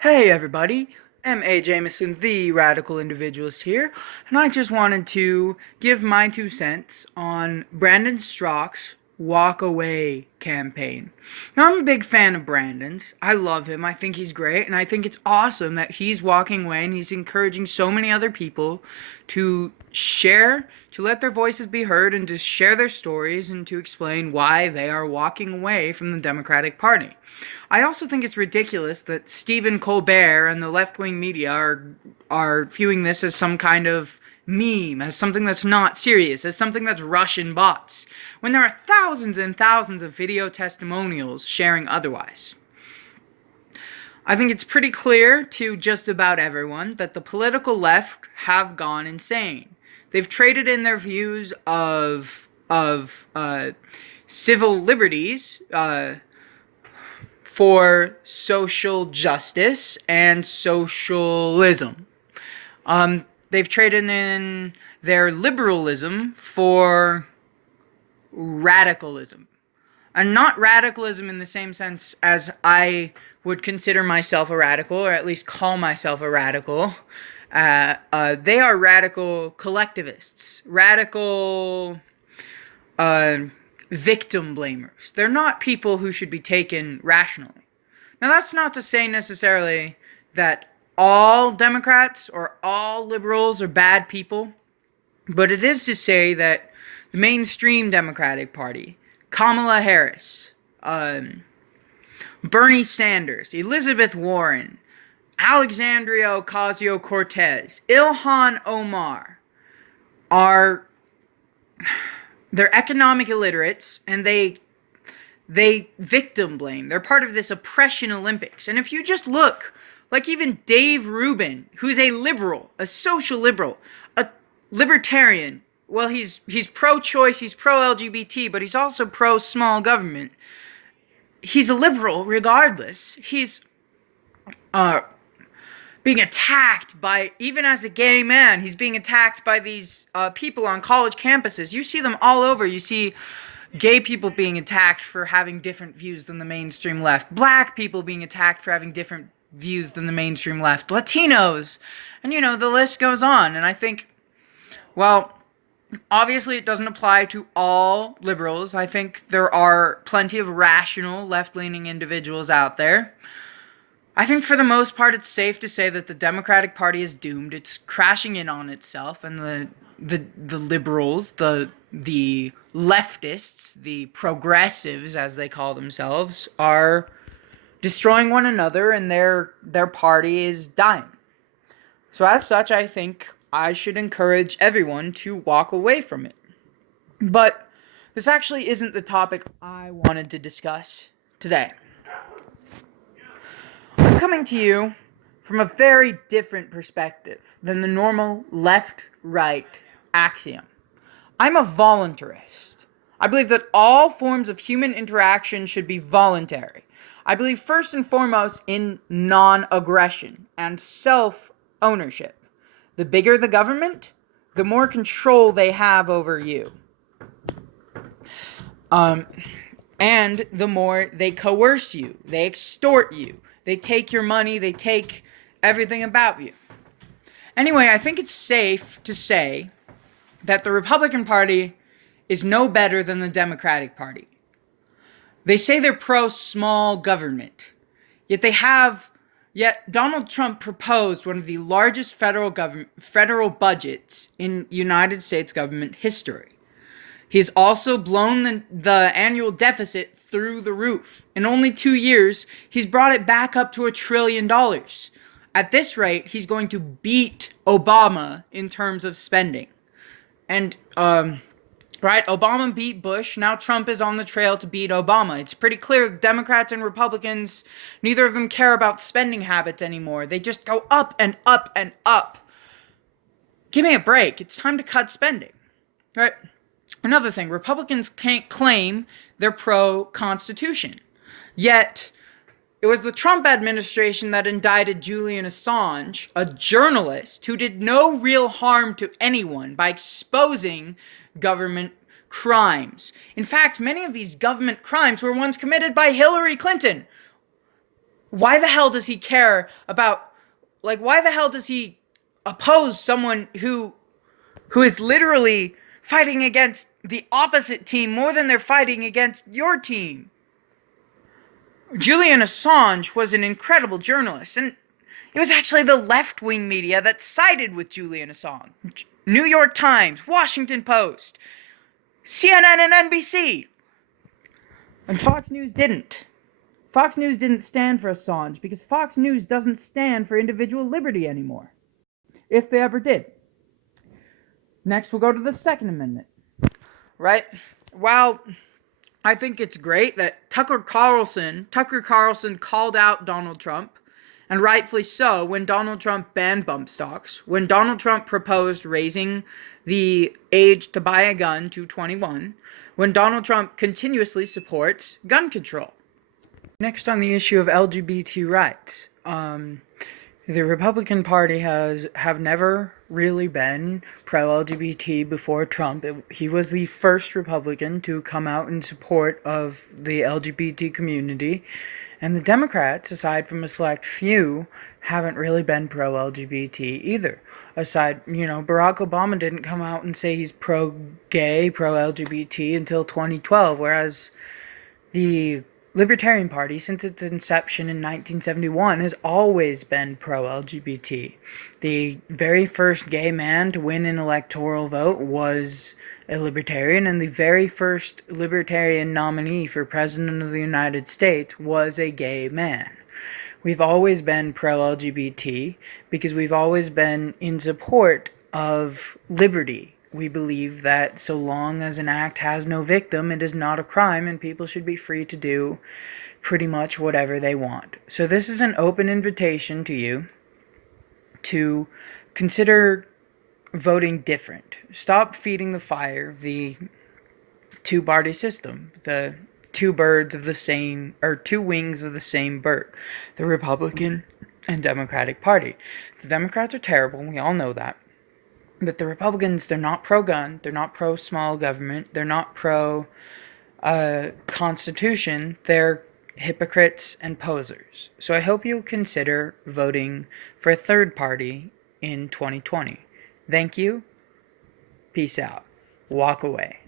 Hey everybody, M.A. Jameson, the Radical Individualist here, and I just wanted to give my 2 cents on Brandon Straka's Walk Away campaign. Now, I'm a big fan of Brandon's. I love him. I think he's great, and I think it's awesome that he's walking away and he's encouraging so many other people to share, to let their voices be heard, and to share their stories and to explain why they are walking away from the Democratic Party. I also think it's ridiculous that Stephen Colbert and the left-wing media are viewing this as some kind of meme, as something that's not serious, as something that's Russian bots, when there are thousands and thousands of video testimonials sharing otherwise. I think it's pretty clear to just about everyone that the political left have gone insane. They've traded in their views of civil liberties, for social justice and socialism. They've traded in their liberalism for radicalism. And not radicalism in the same sense as I would consider myself a radical, or at least call myself a radical. They are radical collectivists, radical victim blamers. They're not people who should be taken rationally. Now, that's not to say necessarily that all Democrats or all liberals are bad people, but it is to say that the mainstream Democratic Party, Kamala Harris, Bernie Sanders, Elizabeth Warren, Alexandria Ocasio-Cortez, Ilhan Omar, they're economic illiterates, and they victim blame. They're part of this oppression Olympics. And if you just look, like even Dave Rubin, who's a liberal, a social liberal, a libertarian, well, he's pro-choice, he's pro-LGBT, but he's also pro-small government. He's a liberal regardless. He's being attacked by, even as a gay man, he's being attacked by these people on college campuses. You see them all over. You see gay people being attacked for having different views than the mainstream left. Black people being attacked for having different views than the mainstream left. Latinos. And, the list goes on. And I think, well, obviously it doesn't apply to all liberals. I think there are plenty of rational left-leaning individuals out there. I think for the most part it's safe to say that the Democratic Party is doomed. It's crashing in on itself, and the liberals, the leftists, the progressives as they call themselves, are destroying one another, and their party is dying. So as such, I think I should encourage everyone to walk away from it. But this actually isn't the topic I wanted to discuss today. I'm coming to you from a very different perspective than the normal left-right axiom. I'm a voluntarist. I believe that all forms of human interaction should be voluntary. I believe first and foremost in non-aggression and self-ownership. The bigger the government, the more control they have over you. And the more they coerce you, they extort you, they take your money, they take everything about you. Anyway, I think it's safe to say that the Republican Party is no better than the Democratic Party. They say they're pro-small government, yet Donald Trump proposed one of the largest federal budgets in United States government history. He has also blown the annual deficit through the roof. In only 2 years, he's brought it back up to $1 trillion. At this rate, he's going to beat Obama in terms of spending. And, right, Obama beat Bush. Now Trump is on the trail to beat Obama. It's pretty clear Democrats and Republicans, neither of them care about spending habits anymore. They just go up and up and up. Give me a break. It's time to cut spending. Right? Another thing, Republicans can't claim they're pro-Constitution. Yet, it was the Trump administration that indicted Julian Assange, a journalist who did no real harm to anyone by exposing government crimes. In fact, many of these government crimes were ones committed by Hillary Clinton. why the hell does he care about, like, why the hell does he oppose someone who is literally fighting against the opposite team more than they're fighting against your team? Julian Assange was an incredible journalist, and it was actually the left-wing media that sided with Julian Assange. New York Times, Washington Post, CNN and NBC. And Fox News didn't. Fox News didn't stand for Assange because Fox News doesn't stand for individual liberty anymore, if they ever did. Next, we'll go to the Second Amendment. Right? While I think it's great that Tucker Carlson called out Donald Trump, and rightfully so, when Donald Trump banned bump stocks, when Donald Trump proposed raising the age to buy a gun to 21, when Donald Trump continuously supports gun control. Next, on the issue of LGBT rights, the Republican Party have never really been pro-LGBT before Trump. He was the first Republican to come out in support of the LGBT community, and the Democrats, aside from a select few, haven't really been pro-LGBT either. Aside, Barack Obama didn't come out and say he's pro-gay, pro-LGBT until 2012, whereas the Libertarian Party, since its inception in 1971, has always been pro-LGBT. The very first gay man to win an electoral vote was a libertarian, and the very first libertarian nominee for President of the United States was a gay man. We've always been pro-LGBT because we've always been in support of liberty. We believe that so long as an act has no victim, it is not a crime, and people should be free to do pretty much whatever they want. So this is an open invitation to you to consider voting different. Stop feeding the fire the two-party system, the two birds of the same, or two wings of the same bird, the Republican and Democratic Party. The Democrats are terrible, we all know that. But the Republicans, they're not pro-gun, they're not pro-small government, they're not pro-Constitution, they're hypocrites and posers. So I hope you'll consider voting for a third party in 2020. Thank you. Peace out. Walk away.